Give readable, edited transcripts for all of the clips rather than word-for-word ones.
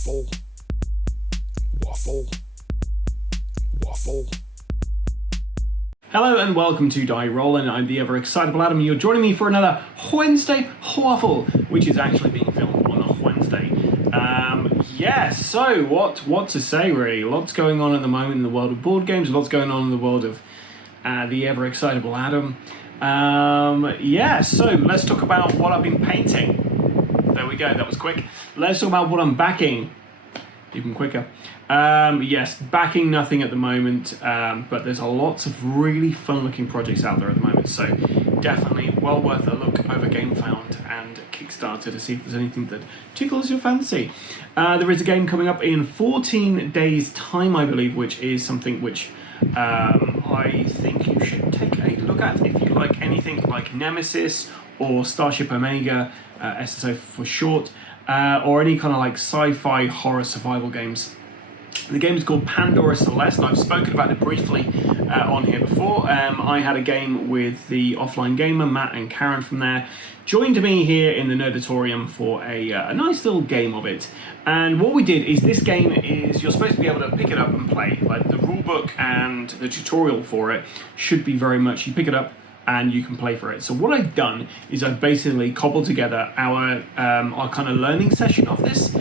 Waffle, waffle, waffle. Hello and welcome to Die Rollin. I'm the ever excitable Adam and you're joining me for another Wednesday Waffle, which is actually being filmed on a Wednesday. So what to say really? Lots going on at the moment in the world of board games, lots going on in the world of the ever excitable Adam. So let's talk about what I've been painting. There we go, that was quick. Let's talk about what I'm backing. Even quicker. Backing nothing at the moment, but there's lots of really fun looking projects out there at the moment, so definitely well worth a look over GameFound and Kickstarter to see if there's anything that tickles your fancy. There is a game coming up in 14 days time, I believe, which is something which I think you should take a look at if you like anything like Nemesis or Starship Omega, SSO for short, or any kind of like sci-fi horror survival games. The game is called Pandora Celeste. I've spoken about it briefly on here before. I had a game with the offline gamer, Matt and Karen from there, joined me here in the Nerdatorium for a nice little game of it. And what we did is this game is, you're supposed to be able to pick it up and play. Like the rulebook and the tutorial for it should be very much, you pick it up and you can play for it. So what I've done is I've basically cobbled together our kind of learning session of this,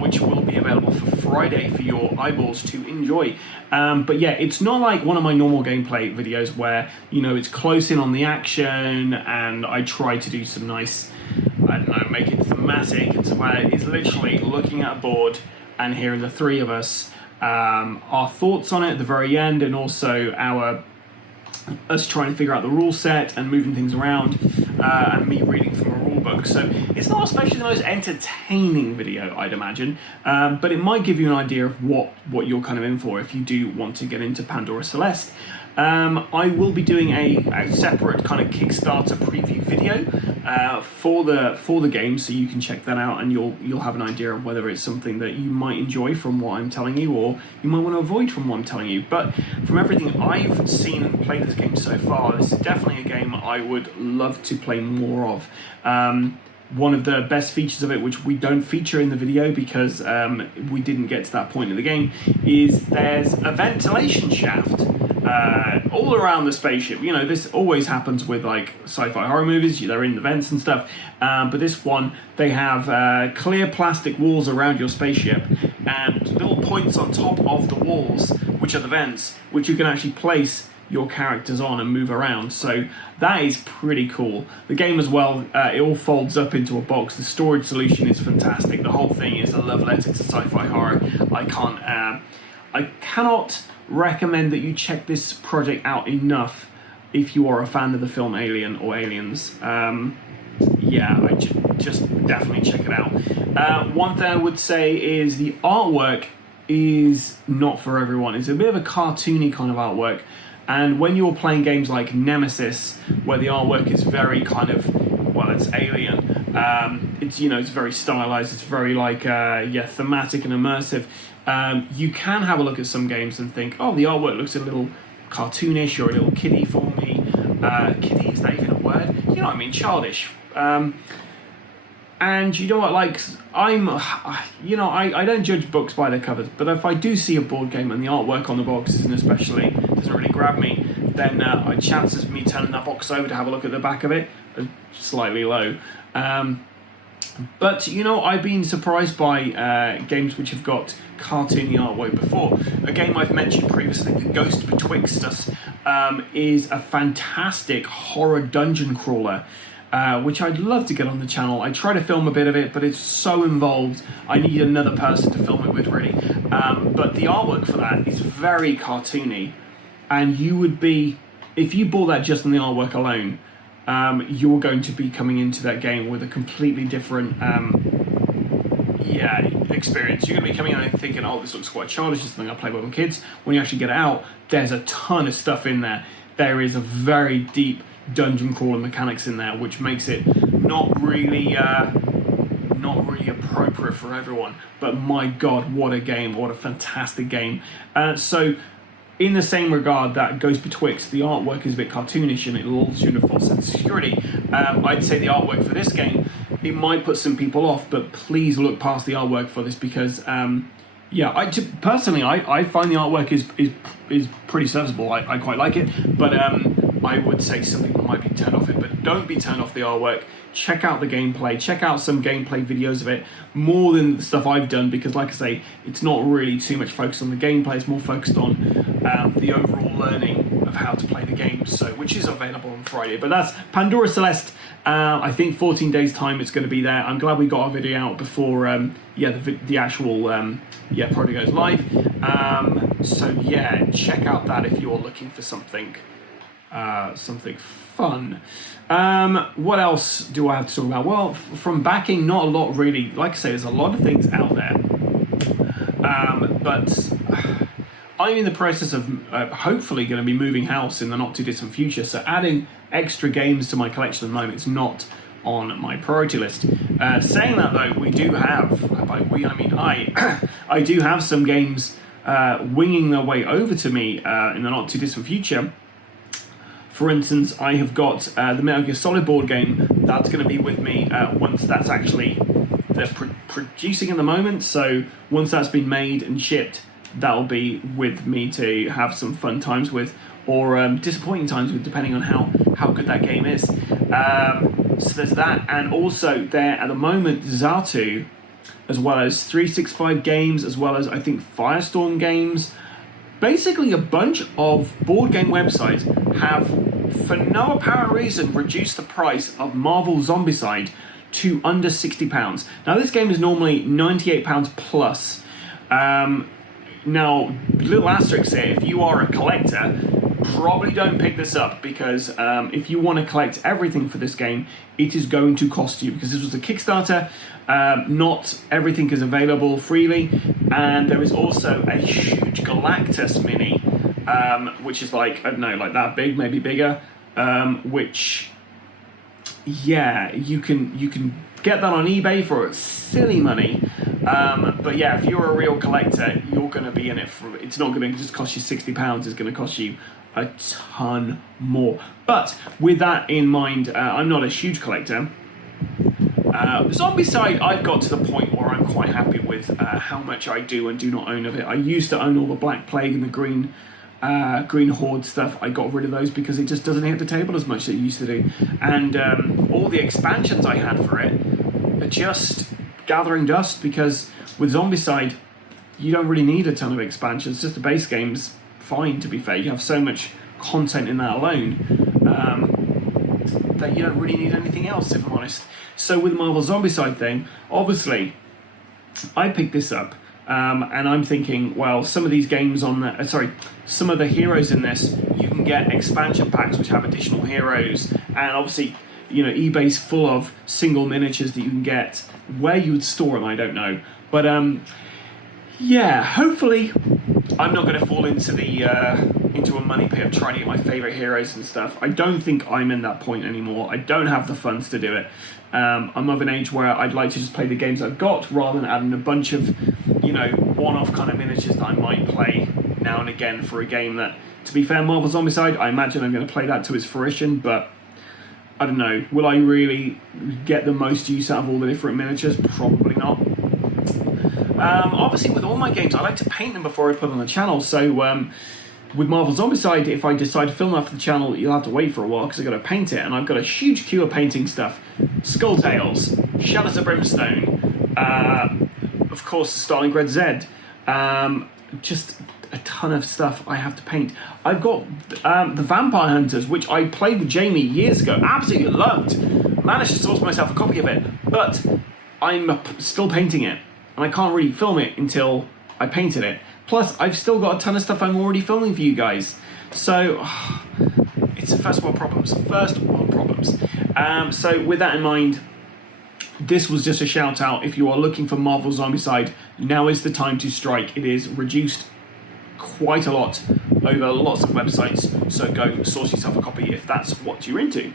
which will be available for Friday for your eyeballs to enjoy. But yeah, it's not like one of my normal gameplay videos where, you know, it's close in on the action and I try to do some nice, I don't know, make it thematic and stuff like that. It's literally looking at a board and hearing the three of us, our thoughts on it at the very end, and also us trying to figure out the rule set and moving things around, and me reading from a rule book. So it's not especially the most entertaining video, I'd imagine, but it might give you an idea of what you're kind of in for if you do want to get into Pandora Celeste. I will be doing a separate kind of Kickstarter preview video for the game, so you can check that out and you'll have an idea of whether it's something that you might enjoy from what I'm telling you, or you might want to avoid from what I'm telling you. But from everything I've seen and played this game so far, this is definitely a game I would love to play more of. One of the best features of it, which we don't feature in the video because we didn't get to that point in the game, is there's a ventilation shaft all around the spaceship. You know, this always happens with like sci-fi horror movies, they're in the vents and stuff, but this one, they have clear plastic walls around your spaceship and little points on top of the walls, which are the vents, which you can actually place your characters on and move around. So that is pretty cool. The game as well, it all folds up into a box. The storage solution is fantastic. The whole thing is a love letter to sci-fi horror. I cannot recommend that you check this project out enough if you are a fan of the film Alien or Aliens. Just definitely check it out. One thing I would say is the artwork is not for everyone. It's a bit of a cartoony kind of artwork. And when you're playing games like Nemesis, where the artwork is very kind of, well, it's alien, it's, you know, it's very stylized, it's very like, thematic and immersive. You can have a look at some games and think, oh, the artwork looks a little cartoonish or a little kiddie for me. Kiddie, is that even a word? You know what I mean, childish. And you know what, like, I don't judge books by their covers, but if I do see a board game and the artwork on the box doesn't really grab me, then chances of me turning that box over to have a look at the back of it are slightly low. But, you know, I've been surprised by games which have got cartoony artwork before. A game I've mentioned previously, The Ghost Betwixt Us, is a fantastic horror dungeon crawler, which I'd love to get on the channel. I try to film a bit of it, but it's so involved. I need another person to film it with, really. But the artwork for that is very cartoony, and you would be, if you bought that just on the artwork alone, you're going to be coming into that game with a completely different experience. You're going to be coming in and thinking, oh, this looks quite childish, this is something I play with my kids. When you actually get it out, there's a ton of stuff in there. There is a very deep dungeon crawler mechanics in there, which makes it not really appropriate for everyone. But my God, what a game! What a fantastic game! So, in the same regard that goes betwixt, the artwork is a bit cartoonish and it lulls you in a false sense of security. I'd say the artwork for this game it might put some people off, but please look past the artwork for this because, yeah, personally, I find the artwork is pretty serviceable. I quite like it, but I would say some people might be turned off it, but don't be turned off the artwork. Check out the gameplay. Check out some gameplay videos of it, more than the stuff I've done, because like I say, it's not really too much focused on the gameplay. It's more focused on the overall learning of how to play the game, so which is available on Friday. But that's Pandora Celeste. I think 14 days time it's going to be there. I'm glad we got our video out before the actual product goes live. So yeah, check out that if you're looking for something fun. What else do I have to talk about? Well, from backing, not a lot really. Like I say, there's a lot of things out there, but I'm in the process of hopefully going to be moving house in the not too distant future, so adding extra games to my collection at the moment is not on my priority list. Saying that though, we do have, by we I mean I do have some games winging their way over to me in the not too distant future. For instance, I have got the Metal Gear Solid board game that's going to be with me once that's actually, they're producing at the moment, so once that's been made and shipped, that'll be with me to have some fun times with, or disappointing times with, depending on how good that game is. So there's that, and also there at the moment, Zato, as well as 365 games, as well as I think Firestorm games. Basically a bunch of board game websites have, for no apparent reason, reduced the price of Marvel Zombicide to under £60. Now this game is normally £98 plus. Now, little asterisk here, if you are a collector, probably don't pick this up, because if you want to collect everything for this game, it is going to cost you, because this was a Kickstarter. Not everything is available freely, and there is also a huge Galactus mini, which is like, I don't know, like that big, maybe bigger, which, yeah, you can get that on eBay for silly money. But yeah, if you're a real collector, you're going to be in it for, it's not going to just cost you £60, it's going to cost you a ton more. But with that in mind, I'm not a huge collector. Zombicide, I've got to the point where I'm quite happy with how much I do and do not own of it. I used to own all the Black Plague and the Green Horde stuff. I got rid of those because it just doesn't hit the table as much as it used to do. And all the expansions I had for it are just gathering dust, because with Zombicide, you don't really need a ton of expansions. Just the base game's fine, to be fair. You have so much content in that alone that you don't really need anything else, if I'm honest. So with the Marvel Zombicide thing, obviously, I picked this up, and I'm thinking, well, some of these games on the, some of the heroes in this, you can get expansion packs which have additional heroes, and obviously, you know, eBay's full of single miniatures that you can get. Where you would store them, I don't know, but yeah, hopefully, I'm not going to fall into the into a money pit of trying to get my favorite heroes and stuff. I don't think I'm in that point anymore. I don't have the funds to do it. I'm of an age where I'd like to just play the games I've got, rather than adding a bunch of, you know, one-off kind of miniatures that I might play now and again for a game that, to be fair, Marvel Zombicide, I imagine I'm going to play that to its fruition, but I don't know. Will I really get the most use out of all the different miniatures? Probably not. Obviously, with all my games, I like to paint them before I put them on the channel, so with Marvel Zombicide, if I decide to film that for the channel, you'll have to wait for a while, because I've got to paint it, and I've got a huge queue of painting stuff. Skull Tales, Shadows of Brimstone, of course, Stalingrad Z, just a ton of stuff I have to paint. I've got the Vampire Hunters, which I played with Jamie years ago, absolutely loved. Managed to source myself a copy of it, but I'm still painting it, and I can't really film it until I painted it. Plus, I've still got a ton of stuff I'm already filming for you guys. So, it's first world problems. First world problems. So, with that in mind, this was just a shout out. If you are looking for Marvel Zombicide, now is the time to strike. It is reduced quite a lot over lots of websites. So, go source yourself a copy if that's what you're into.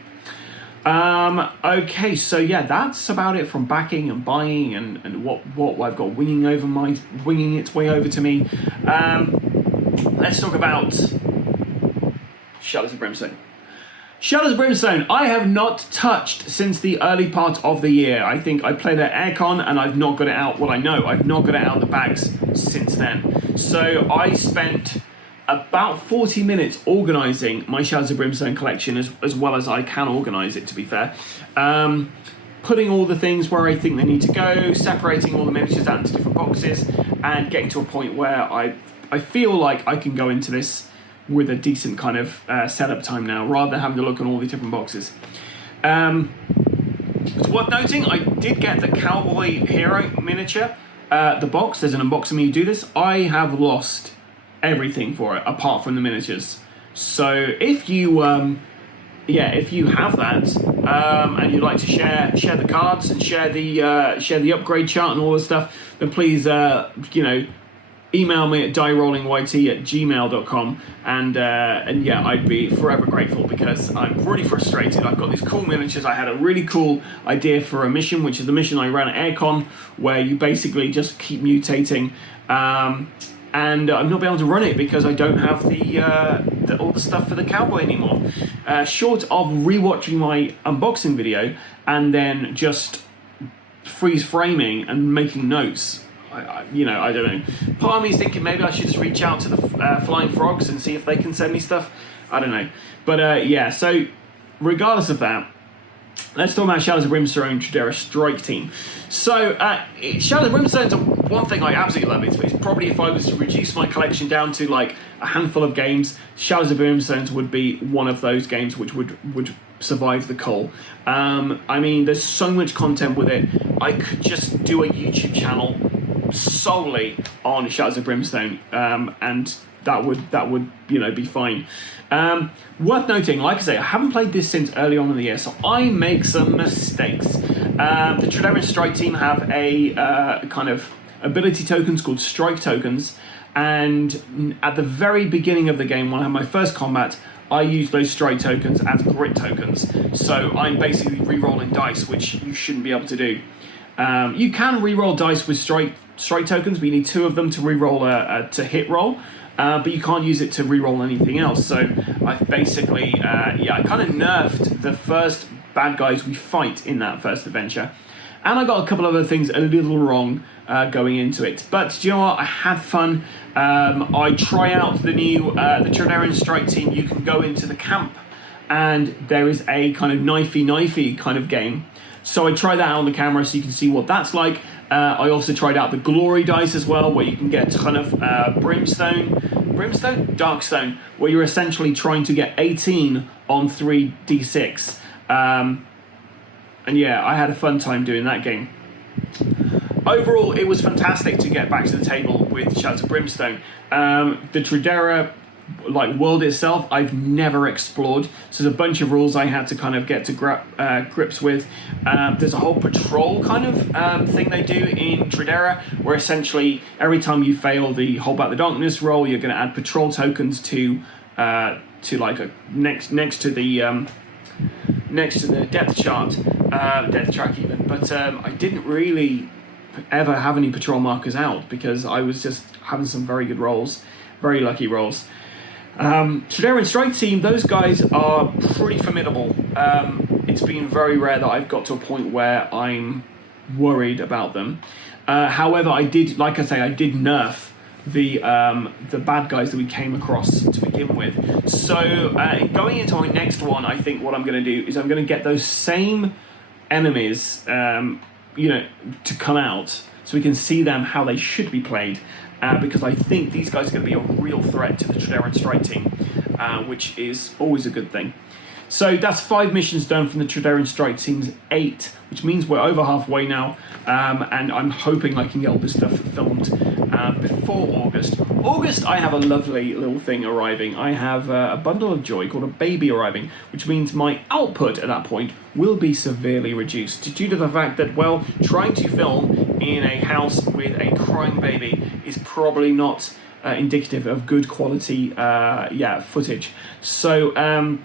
Okay, so yeah, that's about it from backing and buying and what I've got winging its way over to me. Let's talk about Shadows of Brimstone. Shadows of Brimstone, I have not touched since the early part of the year. I think I played at Aircon and I've not got it out. Well, I know I've not got it out of the bags since then. So I spent about 40 minutes organising my Shadows of Brimstone collection as well as I can organise it, to be fair. Putting all the things where I think they need to go, separating all the miniatures out into different boxes, and getting to a point where I feel like I can go into this with a decent kind of setup time now, rather than having to look at all the different boxes. It's worth noting, I did get the Cowboy Hero miniature, the box. There's an unboxing when you do this. I have lost everything for it, apart from the miniatures. So if you, if you have that, and you'd like to share the cards and share the upgrade chart and all this stuff, then please, email me at dierollingYT@gmail.com, and yeah, I'd be forever grateful, because I'm really frustrated. I've got these cool miniatures. I had a really cool idea for a mission, which is the mission I ran at Aircon, where you basically just keep mutating, and I've not been able to run it because I don't have all the stuff for the cowboy anymore. Short of rewatching my unboxing video and then just freeze framing and making notes, I don't know. Part of me is thinking maybe I should just reach out to the Flying Frogs and see if they can send me stuff. I don't know. But yeah, so regardless of that, let's talk about Shadows of Brimstone Tradera Strike Team. So, Shadows of Brimstone's one thing I absolutely love. It's probably, if I was to reduce my collection down to like a handful of games, Shadows of Brimstones would be one of those games which would survive the cull. I mean, there's so much content with it. I could just do a YouTube channel solely on Shadows of Brimstone, and that would be fine. Worth noting, like I say, I haven't played this since early on in the year, so I make some mistakes. The Tradera Strike Team have a kind of ability tokens called strike tokens, and at the very beginning of the game, when I had my first combat, I used those strike tokens as grit tokens. So I'm basically re-rolling dice, which you shouldn't be able to do. You can re-roll dice with strike tokens, but you need 2 of them to re-roll to hit roll. But you can't use it to re-roll anything else. So I've basically, I kind of nerfed the first bad guys we fight in that first adventure. And I got a couple of other things a little wrong going into it. But do you know what? I had fun. I try out the new, the Tradera Strike Team. You can go into the camp and there is a kind of knifey kind of game. So I tried that out on the camera so you can see what that's like. I also tried out the glory dice as well, where you can get kind of Darkstone, where you're essentially trying to get 18 on 3d6. And yeah, I had a fun time doing that game. Overall, it was fantastic to get back to the table with Shadows of Brimstone. The Tradera world itself, I've never explored, so there's a bunch of rules I had to kind of get to grips with. There's a whole patrol kind of thing they do in Tradera, where essentially every time you fail the Hold Back the Darkness roll, you're going to add patrol tokens to like a next to the depth chart, depth track even. But I didn't really ever have any patrol markers out because I was just having some very good rolls, very lucky rolls. Tradera Strike Team, those guys are pretty formidable. It's been very rare that I've got to a point where I'm worried about them. However, I did nerf the bad guys that we came across to begin with. So going into my next one, I think what I'm going to do is I'm going to get those same enemies, to come out so we can see them how they should be played. Because I think these guys are going to be a real threat to the Tradera Strike Team, which is always a good thing. So that's 5 missions done from the Tradera Strike Team's 8, which means we're over halfway now, and I'm hoping I can get all this stuff filmed before August. August, I have a lovely little thing arriving. I have a bundle of joy called a baby arriving, which means my output at that point will be severely reduced due to the fact that, well, trying to film in a house with a crying baby is probably not indicative of good quality footage. So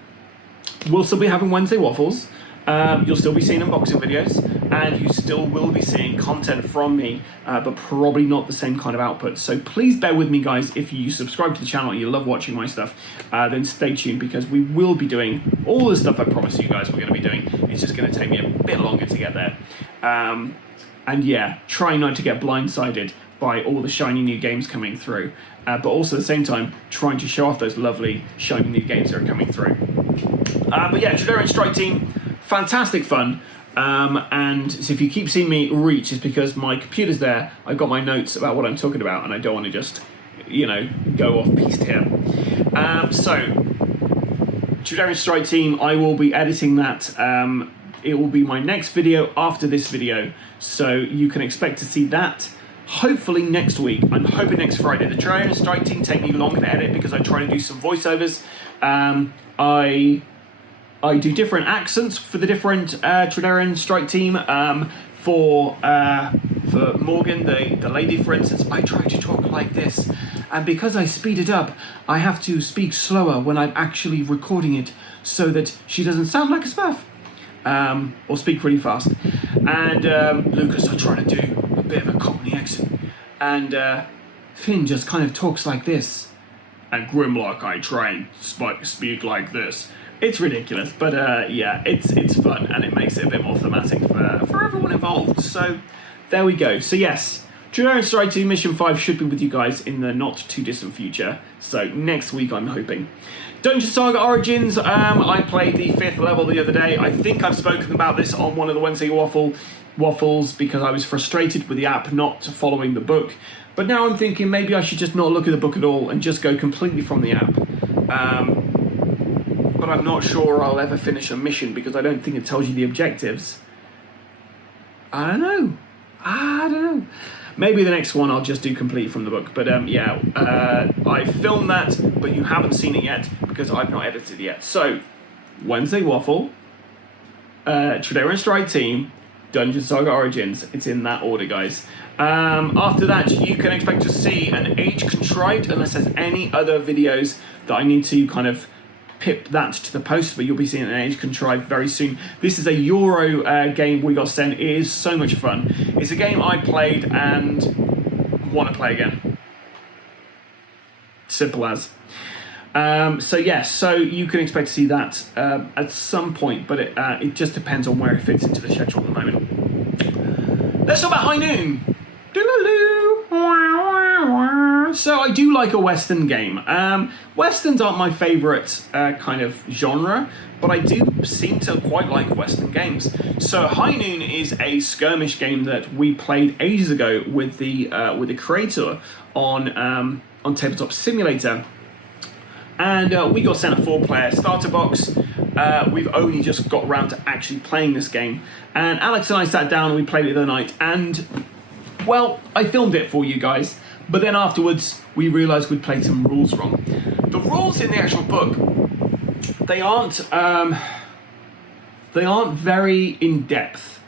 we'll still be having Wednesday waffles. You'll still be seeing unboxing videos, and you still will be seeing content from me, but probably not the same kind of output. So please bear with me, guys. If you subscribe to the channel and you love watching my stuff, then stay tuned, because we will be doing all the stuff I promised you guys we're going to be doing. It's just going to take me a bit longer to get there. And yeah, trying not to get blindsided by all the shiny new games coming through, but also at the same time trying to show off those lovely shiny new games that are coming through. But yeah, Tradarian Strike Team, fantastic fun. And so if you keep seeing me reach, it's because my computer's there, I've got my notes about what I'm talking about, and I don't want to just, you know, go off piste here. So Tradarian Strike Team, I will be editing that. It will be my next video after this video, so you can expect to see that hopefully next week. I'm hoping next Friday. The Tradarian Strike Team take me longer to edit because I try to do some voiceovers. I do different accents for the different Tradarian Strike Team. For Morgan, the lady, for instance, I try to talk like this, and because I speed it up, I have to speak slower when I'm actually recording it, so that she doesn't sound like a Smurf, or speak really fast. And Lucas, I try to do a bit of a Cockney accent, and Finn just kind of talks like this, and Grimlock, I try and speak like this. It's ridiculous, but yeah, it's fun, and it makes it a bit more thematic for everyone involved. So there we go. So yes, Tradarian Strike Team Mission 5 should be with you guys in the not too distant future. So next week, I'm hoping. Dungeon Saga Origins, I played the 5th level the other day. I think I've spoken about this on one of the Wednesday Waffles, because I was frustrated with the app not following the book. But now I'm thinking maybe I should just not look at the book at all and just go completely from the app. But I'm not sure I'll ever finish a mission because I don't think it tells you the objectives. I don't know. Maybe the next one I'll just do complete from the book. But yeah, I filmed that, but you haven't seen it yet because I've not edited it yet. So, Wednesday Waffle, Tradarian Strike Team, Dungeon Saga Origins. It's in that order, guys. After that, you can expect to see an Age Contrived, unless there's any other videos that I need to kind of pip that to the post, but you'll be seeing an Age Contrived very soon. This is a Euro game we got sent. It is so much fun. It's a game I played and want to play again. Simple as. So yes, so you can expect to see that at some point, but it just depends on where it fits into the schedule at the moment. Let's talk about High Noon. So I do like a Western game. Westerns aren't my favourite kind of genre, but I do seem to quite like Western games. So High Noon is a skirmish game that we played ages ago with the creator on Tabletop Simulator. And we got sent a 4-player starter box. We've only just got around to actually playing this game. And Alex and I sat down and we played it the other night. And, well, I filmed it for you guys. But then afterwards, we realised we'd played some rules wrong. The rules in the actual book, they aren't very in-depth.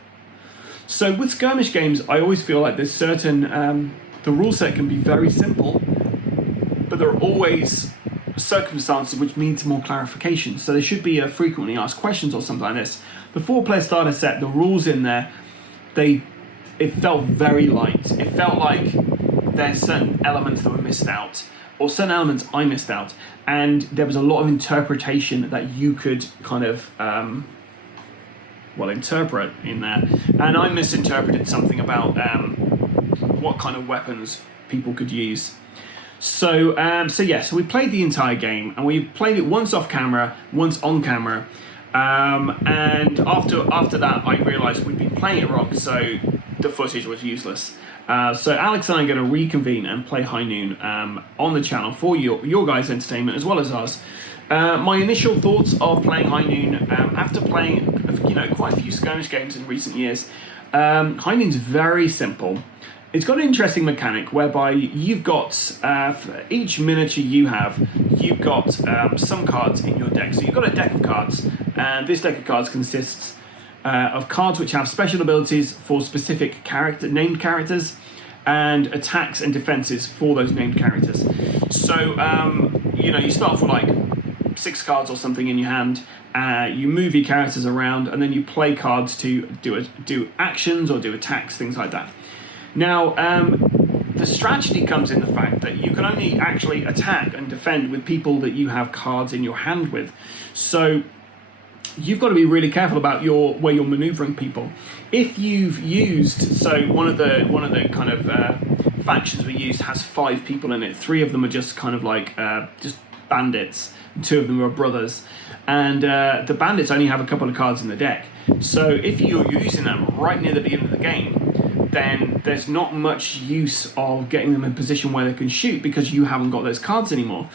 So with skirmish games, I always feel like there's certain... the rule set can be very simple, but there are always circumstances which needs more clarification. So there should be a frequently asked questions or something like this. The 4-player starter set, the rules in there, it felt very light. It felt like there's certain elements that were missed out, or certain elements I missed out, and there was a lot of interpretation that you could kind of interpret in there. And I misinterpreted something about what kind of weapons people could use. So we played the entire game, and we played it once off camera, once on camera, and after that I realised we'd been playing it wrong, so the footage was useless. So Alex and I are going to reconvene and play High Noon on the channel for your guys' entertainment as well as ours. My initial thoughts of playing High Noon after playing quite a few skirmish games in recent years. High Noon's very simple. It's got an interesting mechanic whereby you've got, for each miniature you've got some cards in your deck. So you've got a deck of cards, and this deck of cards consists of cards which have special abilities for specific named characters, and attacks and defenses for those named characters. So, you start off with like 6 cards or something in your hand. You move your characters around, and then you play cards to do actions or do attacks, things like that. Now, the strategy comes in the fact that you can only actually attack and defend with people that you have cards in your hand with. So you've got to be really careful about where you're maneuvering people. If you've used, so one of the kind of factions we used has 5 people in it. 3 of them are just kind of like just bandits, and 2 of them are brothers. And the bandits only have a couple of cards in the deck. So if you're using them right near the beginning of the game, then there's not much use of getting them in a position where they can shoot because you haven't got those cards anymore.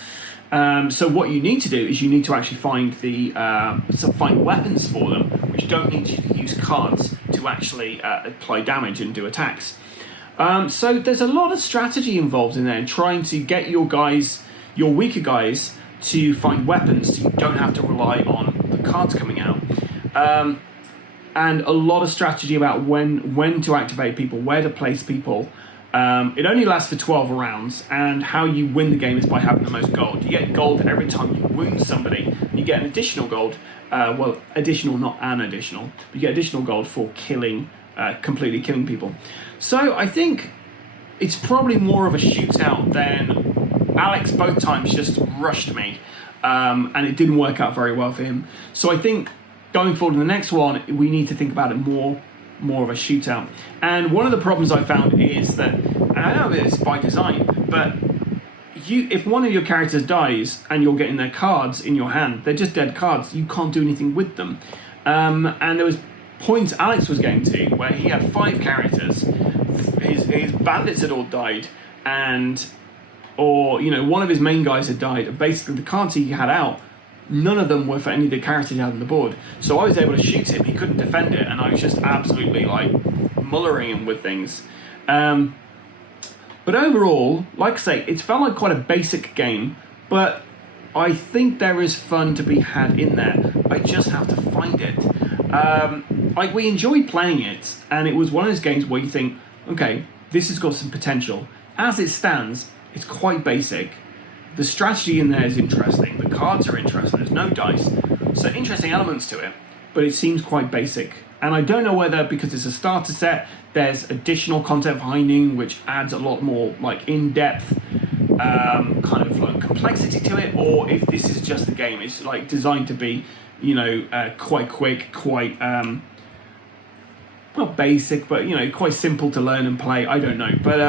So what you need to do is you need to actually find find weapons for them, which don't need you to use cards to actually apply damage and do attacks. So there's a lot of strategy involved in there, trying to get your weaker guys, to find weapons so you don't have to rely on the cards coming out. And a lot of strategy about when to activate people, where to place people. It only lasts for 12 rounds, and how you win the game is by having the most gold. You get gold every time you wound somebody. You get an additional gold, additional, not an additional, but you get additional gold for completely killing people. So I think it's probably more of a shootout than Alex both times just rushed me, and it didn't work out very well for him. So I think going forward in the next one, we need to think about it more of a shootout. And one of the problems I found is that, and I know it's by design, but if one of your characters dies and you're getting their cards in your hand, they're just dead cards. You can't do anything with them. And there was points Alex was getting to where he had 5 characters, his bandits had all died, or one of his main guys had died. Basically, the cards he had out, none of them were for any of the characters he had on the board. So I was able to shoot him, he couldn't defend it, and I was just absolutely like mullering him with things. But overall, like I say, it felt like quite a basic game, but I think there is fun to be had in there. I just have to find it. We enjoyed playing it, and it was one of those games where you think, okay, this has got some potential. As it stands, it's quite basic. The strategy in there is interesting. The cards are interesting. There's no dice. So interesting elements to it, but it seems quite basic. And I don't know whether, because it's a starter set, there's additional content for High Noon, which adds a lot more in-depth kind of complexity to it, or if this is just the game. It's designed to be, quite quick, quite not basic, but quite simple to learn and play. I don't know, but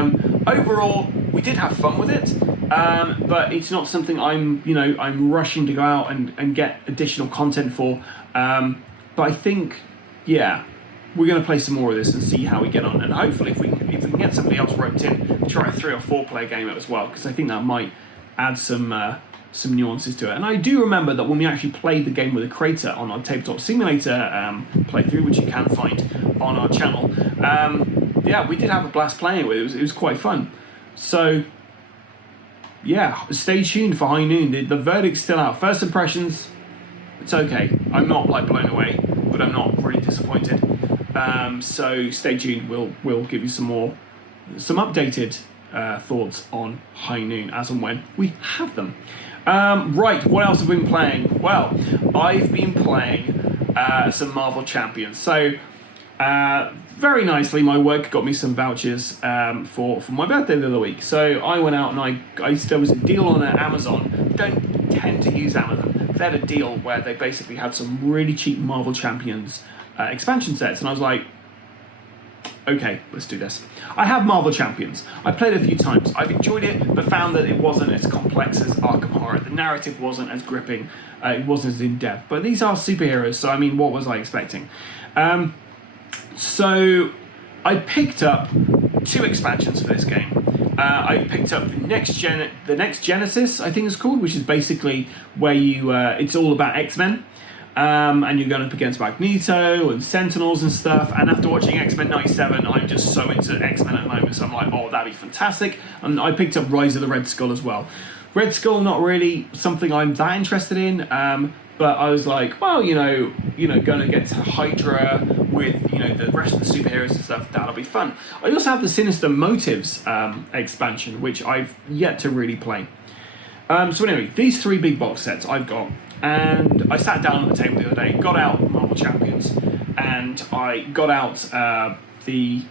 overall, we did have fun with it. But it's not something I'm rushing to go out and get additional content for. But I think, we're going to play some more of this and see how we get on. And hopefully, if we can get somebody else roped in, try a 3 or 4 player game as well, because I think that might add some nuances to it. And I do remember that when we actually played the game with a creator on our Tabletop Simulator playthrough, which you can find on our channel, we did have a blast playing with it. It was quite fun. So stay tuned for High Noon. The verdict's still out. First impressions, it's okay. I'm not blown away, but I'm not really disappointed. So stay tuned. We'll give you some updated thoughts on High Noon as and when we have them. Right, what else have we been playing? Well, I've been playing some Marvel Champions. So very nicely, my work got me some vouchers for my birthday the other week. So I went out and there was a deal on Amazon. Don't tend to use Amazon. They had a deal where they basically had some really cheap Marvel Champions expansion sets, and I was like, okay, let's do this. I have Marvel Champions. I played it a few times. I've enjoyed it, but found that it wasn't as complex as Arkham Horror. The narrative wasn't as gripping. It wasn't as in-depth. But these are superheroes, so I mean, what was I expecting? So I picked up 2 expansions for this game. I picked up the Next Genesis, I think it's called, which is basically where it's all about X-Men. And you're going up against Magneto and Sentinels and stuff. And after watching X-Men 97, I'm just so into X-Men at the moment. So I'm like, oh, that'd be fantastic. And I picked up Rise of the Red Skull as well. Red Skull, not really something I'm that interested in. But I was like, well, going to get to Hydra with, the rest of the superheroes and stuff. That'll be fun. I also have the Sinister Motives expansion, which I've yet to really play. So anyway, these 3 big box sets I've got And I sat down at the table the other day, got out Marvel Champions, and I got out the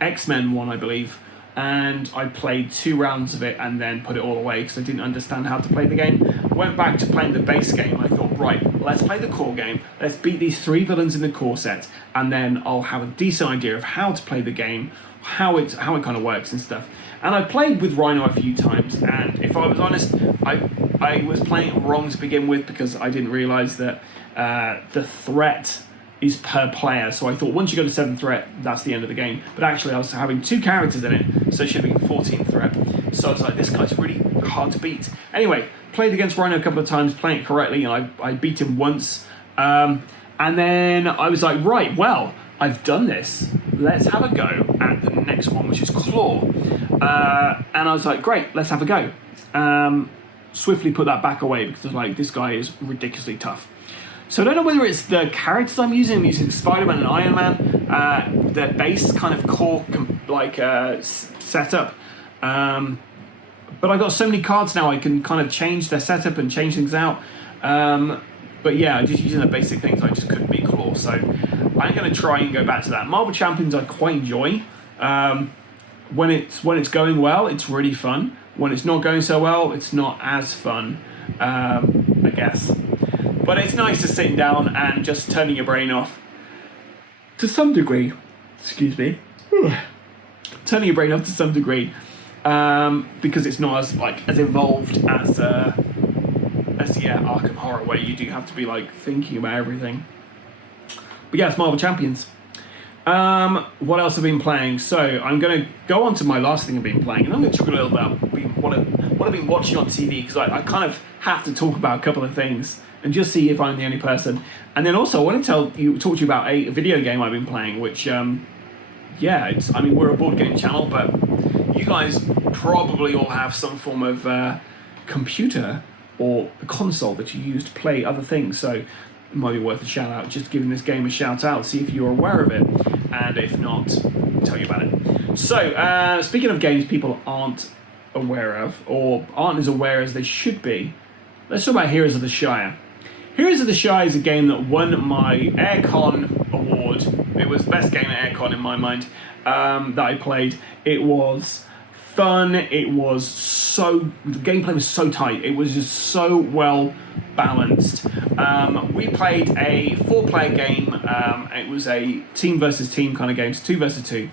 X-Men one, I believe, and I played 2 rounds of it and then put it all away because I didn't understand how to play the game. I went back to playing the base game. I thought, right, let's play the core game. Let's beat these 3 villains in the core set, and then I'll have a decent idea of how to play the game, how it kind of works and stuff. And I played with Rhino a few times, and if I was honest, I was playing it wrong to begin with because I didn't realise that the threat is per player. So I thought once you go to 7 threat, that's the end of the game. But actually I was having 2 characters in it, so it should have been 14 threat. So I was like, this guy's really hard to beat. Anyway, played against Rhino a couple of times, playing it correctly, and I beat him once. And then I was like, right, well, I've done this. Let's have a go at the next one, which is Claw. And I was like, great, let's have a go. Swiftly put that back away because I was like, this guy is ridiculously tough. So I don't know whether it's the characters I'm using Spider-Man and Iron Man, their base kind of core setup. But I got so many cards now I can kind of change their setup and change things out. But yeah, just using the basic things I just couldn't beat Claw. So I'm going to try and go back to that. Marvel Champions I quite enjoy. When it's going well, it's really fun. When it's not going so well, it's not as fun, I guess. But it's nice to sit down and just turning your brain off to some degree. Excuse me. Turning your brain off to some degree because it's not as involved as Arkham Horror, where you do have to be thinking about everything. But yeah, it's Marvel Champions. What else have I been playing? So I'm going to go on to my last thing I've been playing, and I'm going to talk a little about what I've been watching on TV, because I kind of have to talk about a couple of things and just see if I'm the only person. And then also I want to talk to you about a video game I've been playing, which we're a board game channel, but you guys probably all have some form of computer or a console that you use to play other things, so it might be worth a shout out, just giving this game a shout out, see if you're aware of it, and if not, tell you about it. So, speaking of games people aren't aware of, or aren't as aware as they should be, let's talk about Heroes of the Shire. Heroes of the Shire is a game that won my Aircon award. It was best game at Aircon in my mind that I played. It was fun, the gameplay was so tight, it was just so well balanced. We played a 4-player game, it was a team versus team kind of game, so 2 versus 2,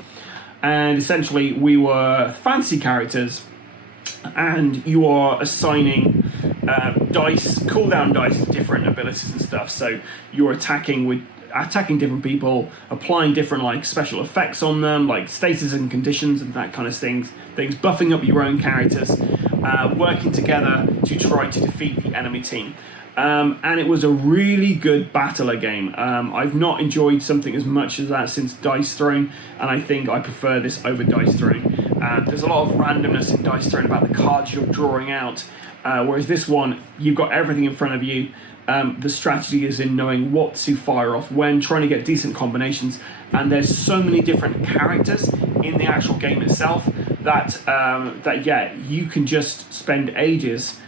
and essentially we were fantasy characters, and you are assigning cooldown dice to different abilities and stuff, so you're attacking different people, applying different special effects on them, like status and conditions and that kind of things, buffing up your own characters, working together to try to defeat the enemy team. And it was a really good battler game. I've not enjoyed something as much as that since Dice Throne, and I think I prefer this over Dice Throne. There's a lot of randomness in Dice Throne about the cards you're drawing out, whereas this one, you've got everything in front of you. The strategy is in knowing what to fire off when, trying to get decent combinations, and there's so many different characters in the actual game itself that you can just spend ages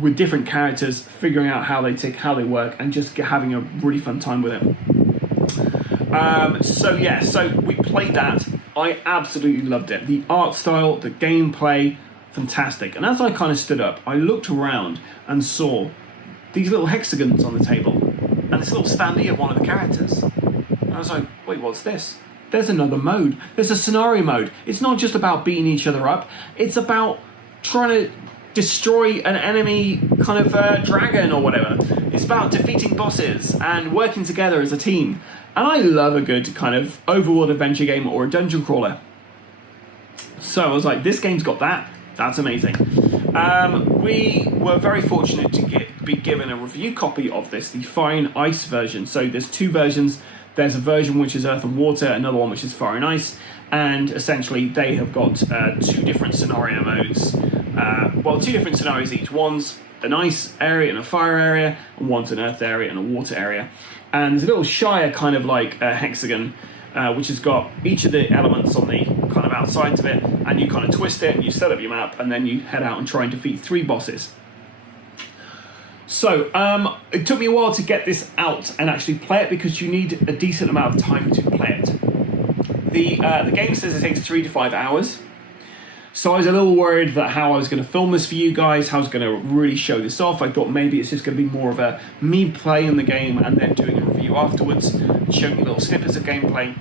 with different characters, figuring out how they tick, how they work, and just having a really fun time with it. So we played that. I absolutely loved it. The art style, the gameplay, fantastic. And as I kind of stood up, I looked around and saw these little hexagons on the table and this little standee of one of the characters. And I was like, wait, what's this? There's another mode. There's a scenario mode. It's not just about beating each other up. It's about trying to destroy an enemy kind of dragon or whatever. It's about defeating bosses and working together as a team. And I love a good kind of overworld adventure game or a dungeon crawler. So I was like, this game's got that. That's amazing. We were very fortunate to be given a review copy of this, the Fire and Ice version. So there's 2 versions. There's a version which is Earth and Water, another one which is Fire and Ice, and essentially they have got 2 different scenario modes. 2 different scenarios each. One's an ice area and a fire area, and one's an earth area and a water area. And there's a little Shire kind of hexagon, which has got each of the elements on the kind of outsides of it, and you kind of twist it and you set up your map, and then you head out and try and defeat 3 bosses. So, it took me a while to get this out and actually play it because you need a decent amount of time to play it. The game says it takes 3 to 5 hours. So I was a little worried that how I was going to film this for you guys, how I was going to really show this off. I thought maybe it's just going to be more of a me playing the game and then doing a review afterwards, showing you little snippets of gameplay.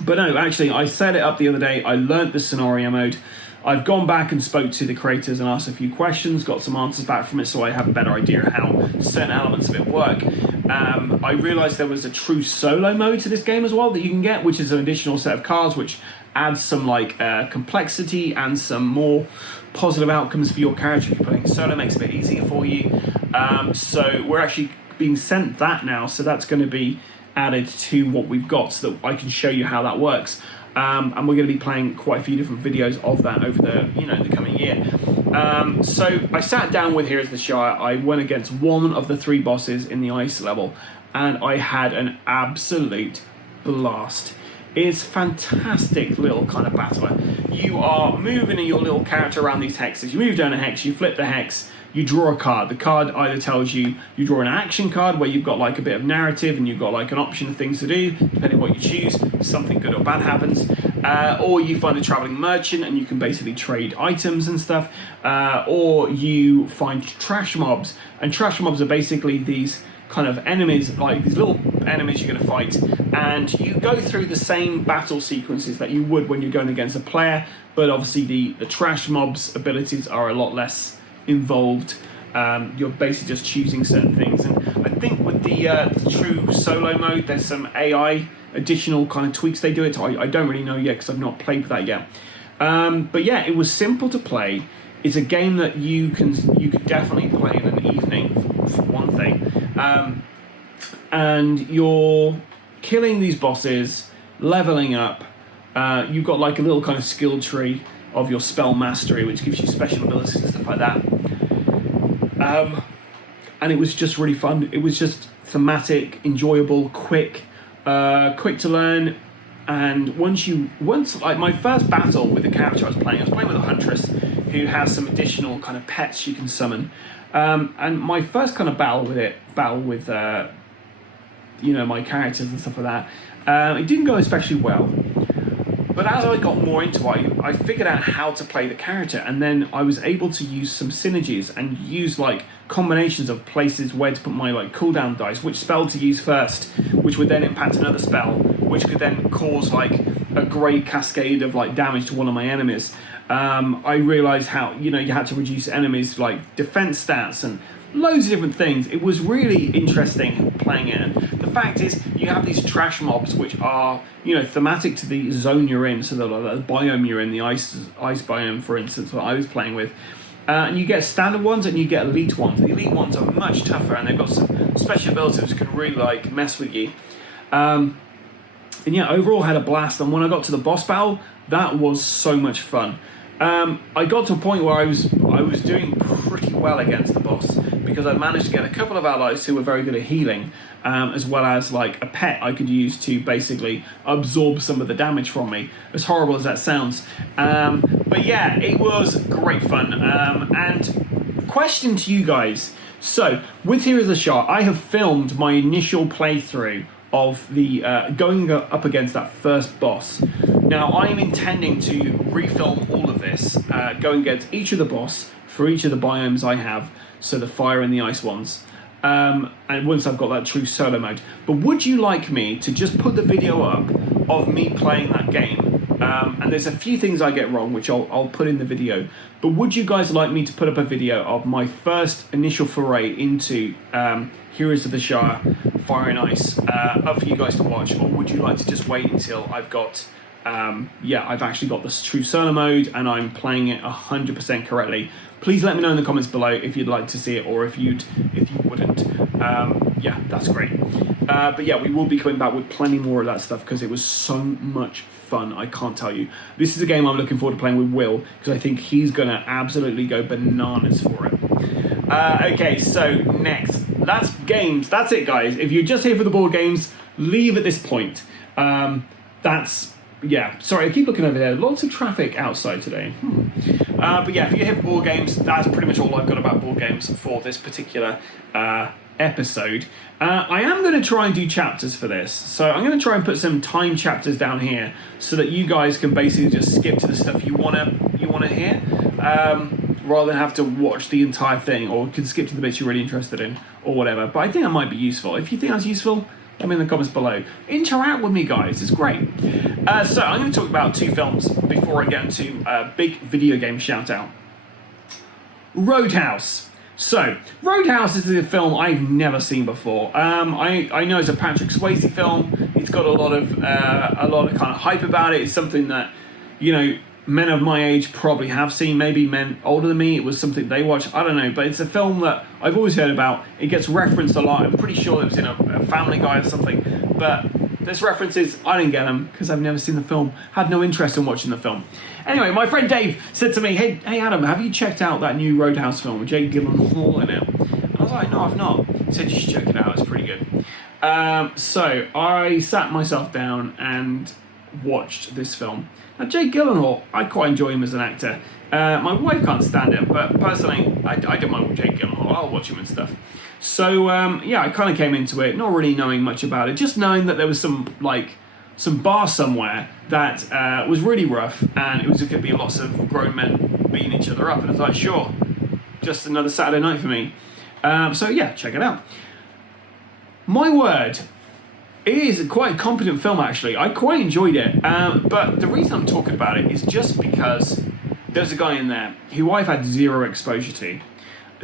But no, actually, I set it up the other day. I learnt the scenario mode. I've gone back and spoke to the creators and asked a few questions, got some answers back from it, so I have a better idea of how certain elements of it work. I realised there was a true solo mode to this game as well that you can get, which is an additional set of cards which adds some complexity and some more positive outcomes for your character. If you're playing solo, makes it a bit easier for you. So we're actually being sent that now, so that's going to be added to what we've got so that I can show you how that works. And we're going to be playing quite a few different videos of that over the coming year. So I sat down with Here's the Shire. I went against one of the 3 bosses in the ice level, and I had an absolute blast. It's fantastic little kind of battle. You are moving your little character around these hexes. You move down a hex, you flip the hex, you draw a card. The card either tells you draw an action card where you've got like a bit of narrative and you've got like an option of things to do, depending on what you choose, something good or bad happens. Or you find a traveling merchant and you can basically trade items and stuff. Or you find trash mobs, and trash mobs are basically these kind of enemies, like these little enemies you're going to fight, and you go through the same battle sequences that you would when you're going against a player, but obviously the trash mobs abilities are a lot less involved. You're basically just choosing certain things, and I think with the true solo mode there's some AI additional kind of tweaks they do it. I don't really know yet because I've not played with that yet, but yeah, it was simple to play. It's a game that you could definitely play in an evening for one thing. And you're killing these bosses, leveling up. You've got like a little kind of skill tree of your spell mastery, which gives you special abilities and stuff like that. And it was just really fun. It was just thematic, enjoyable, quick to learn. And once like my first battle with the character I was playing with a huntress who has some additional kind of pets she can summon. And my first kind of battle with my characters and stuff like that, it didn't go especially well. But as I got more into it, I figured out how to play the character, and then I was able to use some synergies and use like combinations of places where to put my like cooldown dice, which spell to use first, which would then impact another spell, which could then cause like a great cascade of like damage to one of my enemies. I realized how you had to reduce enemies like defense stats and loads of different things. It was really interesting playing it. And the fact is, you have these trash mobs which are thematic to the zone you're in. So the biome you're in, the ice biome, for instance, that I was playing with. And you get standard ones and you get elite ones. The elite ones are much tougher and they've got some special abilities which can really like mess with you. And yeah, overall had a blast. And when I got to the boss battle, that was so much fun. I got to a point where I was doing pretty well against the boss because I managed to get a couple of allies who were very good at healing, as well as like a pet I could use to basically absorb some of the damage from me, as horrible as that sounds. But yeah, it was great fun. And question to you guys. So, with Here's the Shire, I have filmed my initial playthrough of the going up against that first boss. Now, I'm intending to refilm all of this, going against each of the boss for each of the biomes I have, so the fire and the ice ones, and once I've got that true solo mode. But would you like me to just put the video up of me playing that game? And there's a few things I get wrong, which I'll put in the video. But would you guys like me to put up a video of my first initial foray into Heroes of the Shire, Fire and Ice, up for you guys to watch? Or would you like to just wait until I've got... I've actually got this true solo mode and I'm playing it 100% correctly. Please let me know in the comments below if you'd like to see it or if you wouldn't. Yeah, that's great. But yeah, we will be coming back with plenty more of that stuff because it was so much fun, I can't tell you. This is a game I'm looking forward to playing with Will because I think he's going to absolutely go bananas for it. Okay, so next. That's games. That's it, guys. If you're just here for the board games, leave at this point. That's yeah, sorry, I keep looking over there. Lots of traffic outside today. But yeah, if you hit board games, that's pretty much all I've got about board games for this particular episode. I am going to try and do chapters for this. So I'm going to try and put some time chapters down here so that you guys can basically just skip to the stuff you want to hear, rather than have to watch the entire thing, or can skip to the bits you're really interested in or whatever. But I think that might be useful. If you think that's useful, let me in the comments below. Interact with me, guys. It's great. So I'm going to talk about 2 films before I get into a big video game shout out. Roadhouse. So, Roadhouse is a film I've never seen before. I know it's a Patrick Swayze film. It's got a lot of kind of hype about it. It's something that, you know, men of my age probably have seen. Maybe men older than me, it was something they watched. I don't know, but it's a film that I've always heard about. It gets referenced a lot. I'm pretty sure it was in a Family Guy or something. But there's references, I didn't get them because I've never seen the film. Had no interest in watching the film. Anyway, my friend Dave said to me, hey Adam, have you checked out that new Roadhouse film with Jake Gyllenhaal in it? And I was like, no, I've not. He said, you should check it out, it's pretty good. So I sat myself down and watched this film. Now, Jake Gyllenhaal, I quite enjoy him as an actor. My wife can't stand him, but personally, I don't mind Jake Gyllenhaal. I'll watch him and stuff. So, yeah, I kind of came into it, not really knowing much about it, just knowing that there was some bar somewhere that was really rough, and it was going to be lots of grown men beating each other up. And I was like, sure, just another Saturday night for me. So, yeah, check it out. My word. It is quite a competent film, actually. I quite enjoyed it. But the reason I'm talking about it is just because there's a guy in there who I've had zero exposure to.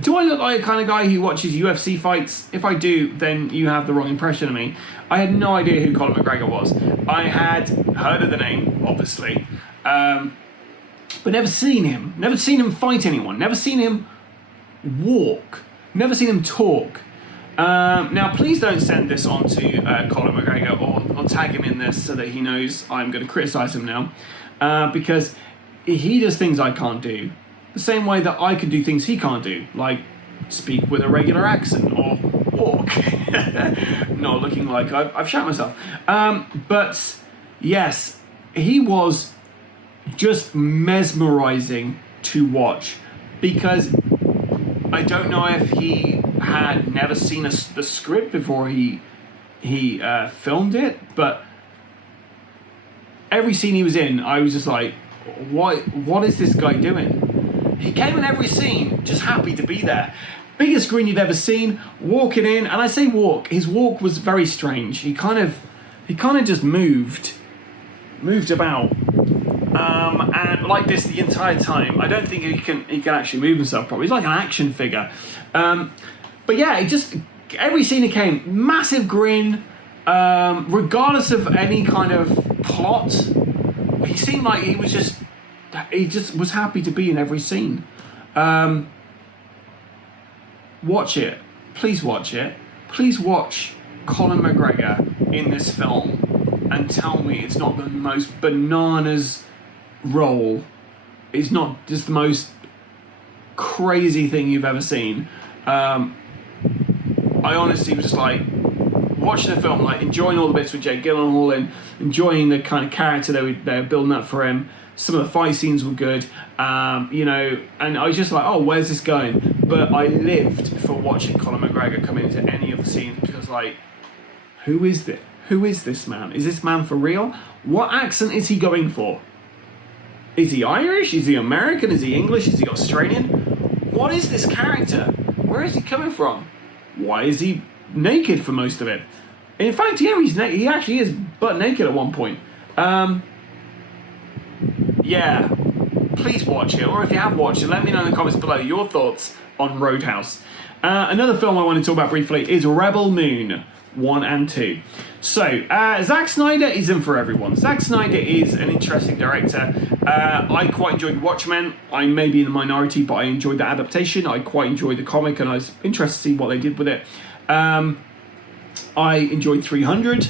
Do I look like the kind of guy who watches UFC fights? If I do, then you have the wrong impression of me. I had no idea who Conor McGregor was. I had heard of the name, obviously, but never seen him. Never seen him fight anyone. Never seen him walk. Never seen him talk. Now, please don't send this on to Conor McGregor or tag him in this so that he knows I'm going to criticise him now, because he does things I can't do. The same way that I can do things he can't do, like speak with a regular accent or walk. Not looking like I've shot myself. But yes, he was just mesmerising to watch, because I don't know if he had never seen the script before he filmed it, but every scene he was in, I was just like, what is this guy doing? He came in every scene just happy to be there. Biggest screen you'd ever seen, walking in, and I say walk, his walk was very strange. He kind of just moved about, and like this the entire time. I don't think he can actually move himself properly. He's like an action figure. But yeah, it just, every scene he came, massive grin, regardless of any kind of plot. He seemed like he just was happy to be in every scene. Watch it. Please watch it. Please watch Conor McGregor in this film and tell me it's not the most bananas role. It's not just the most crazy thing you've ever seen. I honestly was just like watching the film, like enjoying all the bits with Jake Gyllenhaal and enjoying the kind of character they were building up for him. Some of the fight scenes were good, you know, and I was just like, oh, where's this going? But I lived for watching Conor McGregor come into any of the scenes, because, like, who is this? Who is this man? Is this man for real? What accent is he going for? Is he Irish? Is he American? Is he English? Is he Australian? What is this character? Where is he coming from? Why is he naked for most of it? In fact, yeah, he actually is butt naked at one point. Yeah, please watch it, or if you have watched it, let me know in the comments below your thoughts on Roadhouse. Another film I want to talk about briefly is Rebel Moon 1 and 2. So, Zack Snyder is in for everyone. Zack Snyder is an interesting director. I quite enjoyed Watchmen. I may be in the minority, but I enjoyed the adaptation. I quite enjoyed the comic, and I was interested to see what they did with it. I enjoyed 300,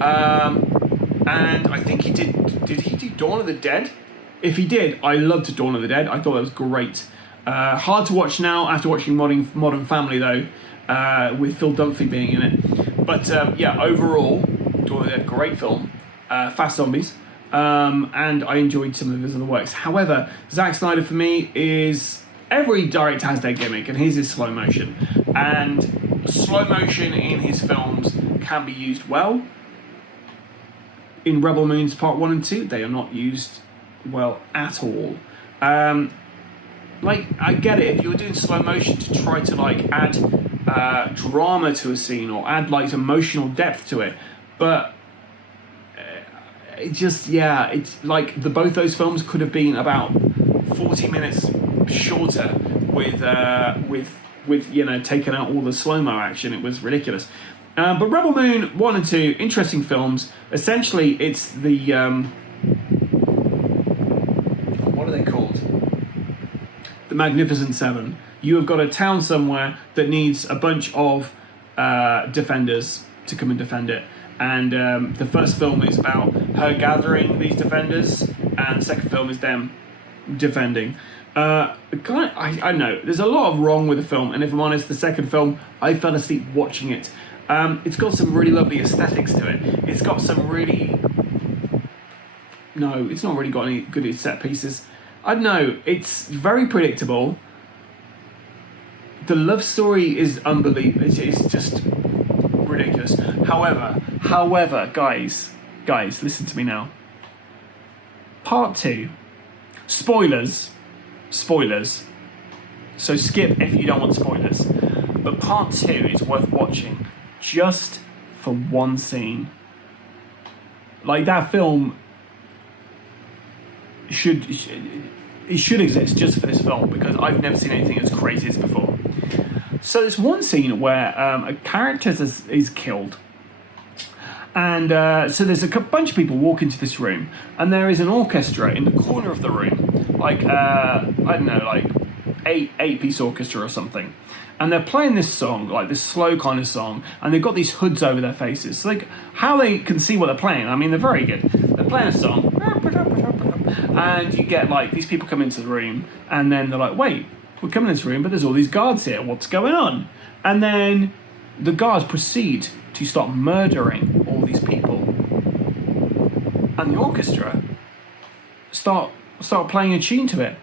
and I think he did he do Dawn of the Dead? If he did, I loved Dawn of the Dead. I thought that was great. Hard to watch now after watching Modern Family, though, with Phil Dunphy being in it. But yeah, overall, Dawn of the Dead, great film. Fast Zombies. and I enjoyed some of his other works. However, Zack Snyder for me is, every director has their gimmick, and his is slow motion. And slow motion in his films can be used well. In Rebel Moon's Part 1 and 2, they are not used well at all. Like, I get it, if you're doing slow motion to try to, like, add drama to a scene or add, like, emotional depth to it, but it just, yeah, it's like both those films could have been about 40 minutes shorter with you know, taking out all the slow-mo action. It was ridiculous. But Rebel Moon 1 and 2, interesting films. Essentially, it's the what are they called? The Magnificent Seven. You have got a town somewhere that needs a bunch of defenders to come and defend it. And the first film is about her gathering these defenders, and the second film is them defending. I know, there's a lot of wrong with the film, and if I'm honest, the second film, I fell asleep watching it. It's got some really lovely aesthetics to it. It's got some really... No, it's not really got any good set pieces. I don't know, it's very predictable. The love story is unbelievable. It's just ridiculous. However, guys, listen to me now. Part 2. Spoilers. So skip if you don't want spoilers. But Part 2 is worth watching just for one scene. Like, that film should exist just for this film, because I've never seen anything as crazy as before. So there's one scene where a character is killed. And so there's a bunch of people walk into this room, and there is an orchestra in the corner of the room, like I don't know, like eight-piece orchestra or something, and they're playing this song, like this slow kind of song, and they've got these hoods over their faces. So like, how they can see what they're playing? I mean, they're very good. They're playing a song, and you get like these people come into the room, and then they're like, wait, we're coming into this room, but there's all these guards here. What's going on? And then the guards proceed to start murdering all these people, and the orchestra start playing a tune to it,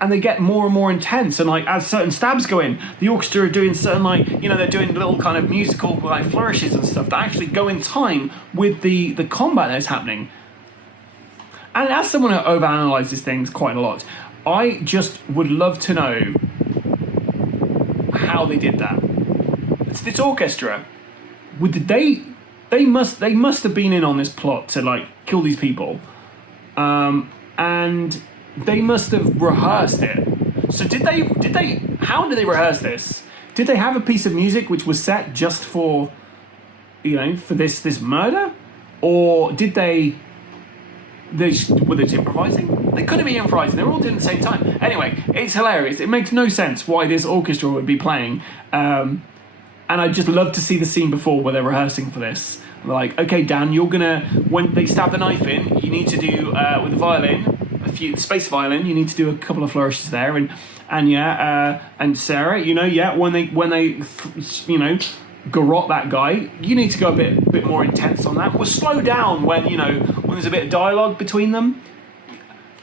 and they get more and more intense. And like, as certain stabs go in, the orchestra are doing certain, like, you know, they're doing little kind of musical like flourishes and stuff that actually go in time with the combat that's happening. And as someone who overanalyzes things quite a lot, I just would love to know how they did that. It's this orchestra. They must have been in on this plot to like kill these people, and they must have rehearsed it. So did they? How did they rehearse this? Did they have a piece of music which was set just for, you know, for this murder, or did they? Were they improvising? They couldn't be improvising. They were all doing it at the same time. Anyway, it's hilarious. It makes no sense why this orchestra would be playing. And I'd just love to see the scene before where they're rehearsing for this. Like, okay, Dan, you're gonna, when they stab the knife in, you need to do with the violin, a few space violin. You need to do a couple of flourishes there, and Sarah, you know, yeah, when they you know, garrote that guy, you need to go a bit more intense on that. We'll slow down when, you know, when there's a bit of dialogue between them.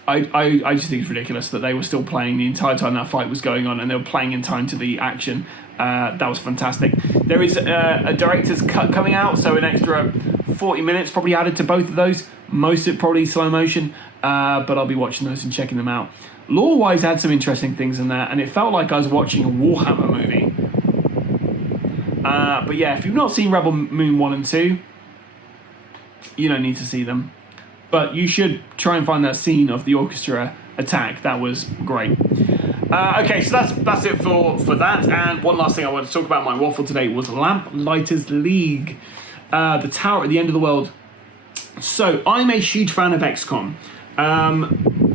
I just think it's ridiculous that they were still playing the entire time that fight was going on, and they were playing in time to the action. That was fantastic. There is a director's cut coming out, so an extra 40 minutes probably added to both of those. Most of it probably slow motion, but I'll be watching those and checking them out. Lore-wise, had some interesting things in there, and it felt like I was watching a Warhammer movie. But yeah, if you've not seen Rebel Moon 1 and 2, you don't need to see them. But you should try and find that scene of the orchestra attack. That was great. Okay, so that's it for that. And one last thing I wanted to talk about my waffle today was Lamplighters League, the tower at the end of the world. So I'm a huge fan of XCOM.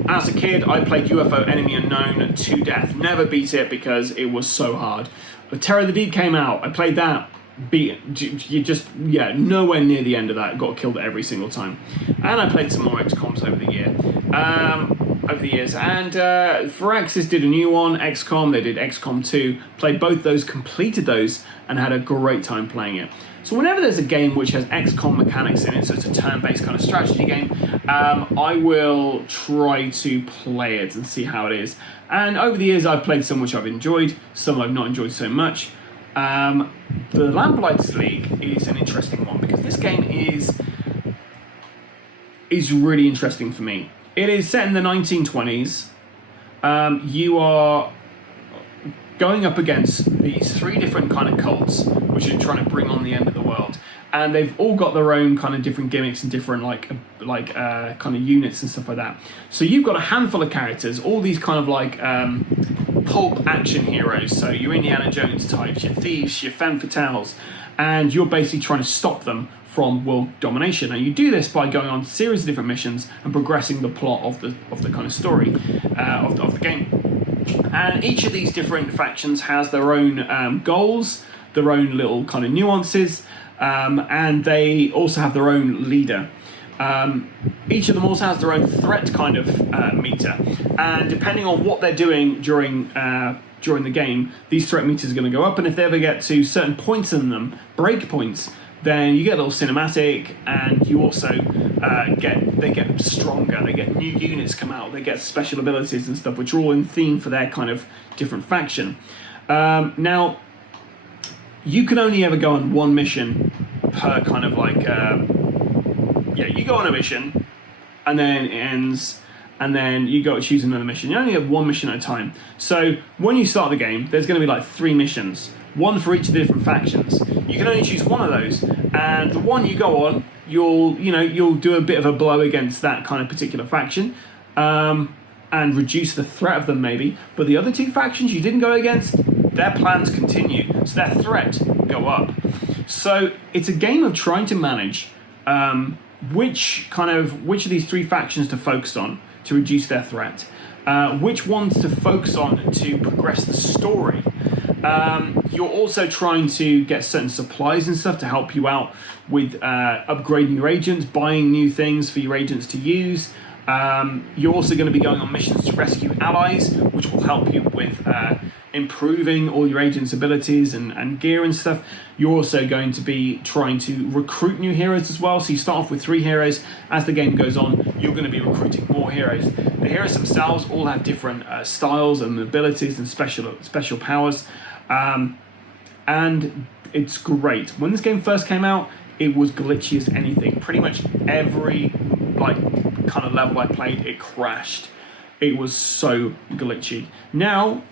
As a kid, I played UFO Enemy Unknown to death. Never beat it because it was so hard. Terror of the Deep came out. I played that. Nowhere near the end of that. Got killed every single time. And I played some more XCOMs over the year. over the years. And Firaxis did a new one, XCOM. They did XCOM 2. Played both those, completed those, and had a great time playing it. So whenever there's a game which has XCOM mechanics in it, so it's a turn-based kind of strategy game, I will try to play it and see how it is. And over the years, I've played some which I've enjoyed, some I've not enjoyed so much. The Lamplighters League is an interesting one because this game is really interesting for me. It is set in the 1920s. You are going up against these 3 different kind of cults which are trying to bring on the end of the world, and they've all got their own kind of different gimmicks and different kind of units and stuff like that. So you've got a handful of characters, all these kind of like pulp action heroes, so your Indiana Jones types, your thieves, your femme fatales, and you're basically trying to stop them from world domination. And you do this by going on a series of different missions and progressing the plot of the kind of story of the game. And each of these different factions has their own goals, their own little kind of nuances, and they also have their own leader. Each of them also has their own threat kind of meter, and depending on what they're doing during the game, these threat meters are going to go up, and if they ever get to certain points in them, break points, then you get a little cinematic, and you also they get stronger, they get new units come out, they get special abilities and stuff, which are all in theme for their kind of different faction. Now, you can only ever go on one mission per kind of like, you go on a mission, and then it ends, and then you go choose another mission. You only have one mission at a time. So when you start the game, there's going to be like 3 missions, one for each of the different factions. You can only choose one of those, and the one you go on, you'll do a bit of a blow against that kind of particular faction, and reduce the threat of them maybe. But the other 2 factions you didn't go against, their plans continue, so their threat go up. So it's a game of trying to manage which of these 3 factions to focus on to reduce their threat, which ones to focus on to progress the story. You're also trying to get certain supplies and stuff to help you out with upgrading your agents, buying new things for your agents to use. You're also going to be going on missions to rescue allies, which will help you with improving all your agents' abilities and gear and stuff. You're also going to be trying to recruit new heroes as well. So you start off with 3 heroes. As the game goes on, you're going to be recruiting more heroes. The heroes themselves all have different styles and abilities and special powers. And it's great. When this game first came out, it was glitchy as anything. Pretty much every kind of level I played, it crashed. It was so glitchy. Now,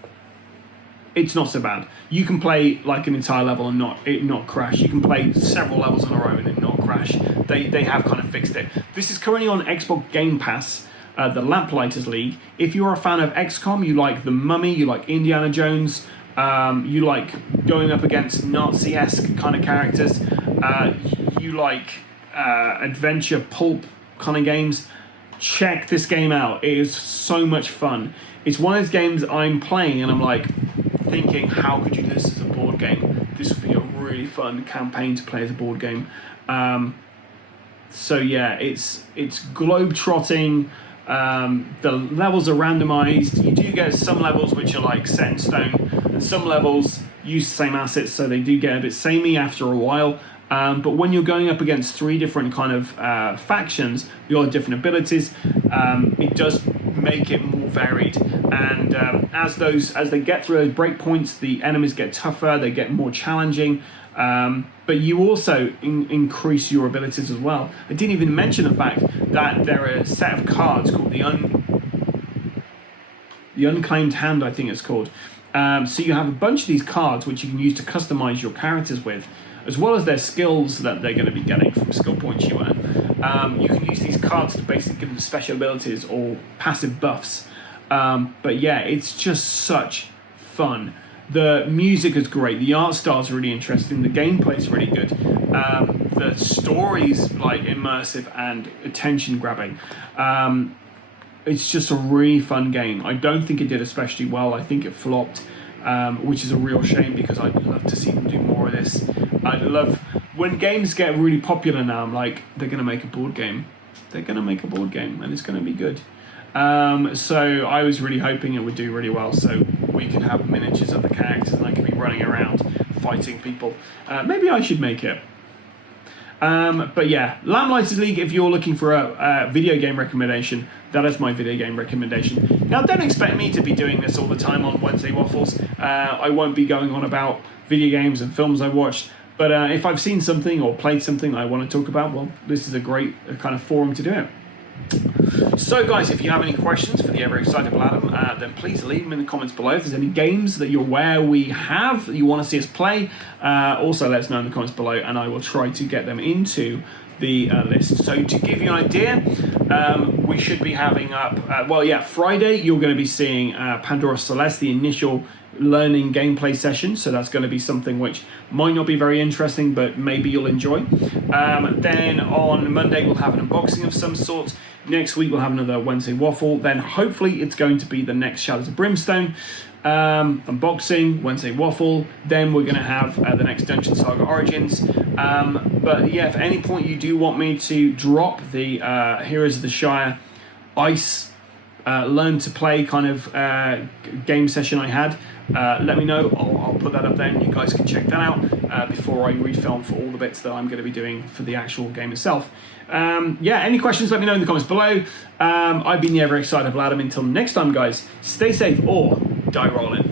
it's not so bad. You can play like an entire level and not crash. You can play several levels in a row and it not crash. They have kind of fixed it. This is currently on Xbox Game Pass, the Lamplighters League. If you're a fan of XCOM, you like The Mummy, you like Indiana Jones, you like going up against Nazi-esque kind of characters, you like adventure pulp kind of games, check this game out. It is so much fun. It's one of those games I'm playing and I'm like thinking, how could you do this as a board game? This would be a really fun campaign to play as a board game. So yeah, it's globe-trotting. The levels are randomized. You do get some levels which are like set in stone, and some levels use the same assets, so they do get a bit samey after a while. But when you're going up against 3 different kind of factions, you all have different abilities. It does make it more varied, and as they get through those breakpoints, the enemies get tougher, they get more challenging. But you also increase your abilities as well. I didn't even mention the fact that there are a set of cards called the Unclaimed Hand, I think it's called. So you have a bunch of these cards which you can use to customize your characters with, as well as their skills that they're going to be getting from skill points you earn. You can use these cards to basically give them special abilities or passive buffs. But yeah, it's just such fun. The music is great. The art style is really interesting. The gameplay is really good. The story's like immersive and attention grabbing. It's just a really fun game. I don't think it did especially well. I think it flopped, which is a real shame because I'd love to see them do more of this. I love when games get really popular now. I'm like, they're going to make a board game. They're going to make a board game and it's going to be good. So I was really hoping it would do really well, so we could have miniatures of the characters and I could be running around fighting people. Maybe I should make it. But yeah, Lamplighters League, if you're looking for a video game recommendation, that is my video game recommendation. Now, don't expect me to be doing this all the time on Wednesday Waffles. I won't be going on about video games and films I watched, but if I've seen something or played something that I want to talk about, well, this is a great kind of forum to do it. So guys, if you have any questions for the Ever Excitable Adam, then please leave them in the comments below. If there's any games that you're aware we have that you want to see us play, also let us know in the comments below and I will try to get them into the list. So to give you an idea, we should be having up, Friday you're going to be seeing Pandora Celeste, the initial learning gameplay session, so that's going to be something which might not be very interesting, but maybe you'll enjoy. Then on Monday we'll have an unboxing of some sort. Next week we'll have another Wednesday Waffle. Then hopefully it's going to be the next Shadows of Brimstone unboxing, Wednesday Waffle. Then we're going to have the next Dungeon Saga Origins. But yeah, if at any point you do want me to drop the Heroes of the Shire Ice learn to play kind of game session I had, let me know. I'll put that up there and you guys can check that out before I refilm for all the bits that I'm going to be doing for the actual game itself. Any questions, let me know in the comments below. I've been the Ever Excitable Adam. Until next time, guys, stay safe or die rolling.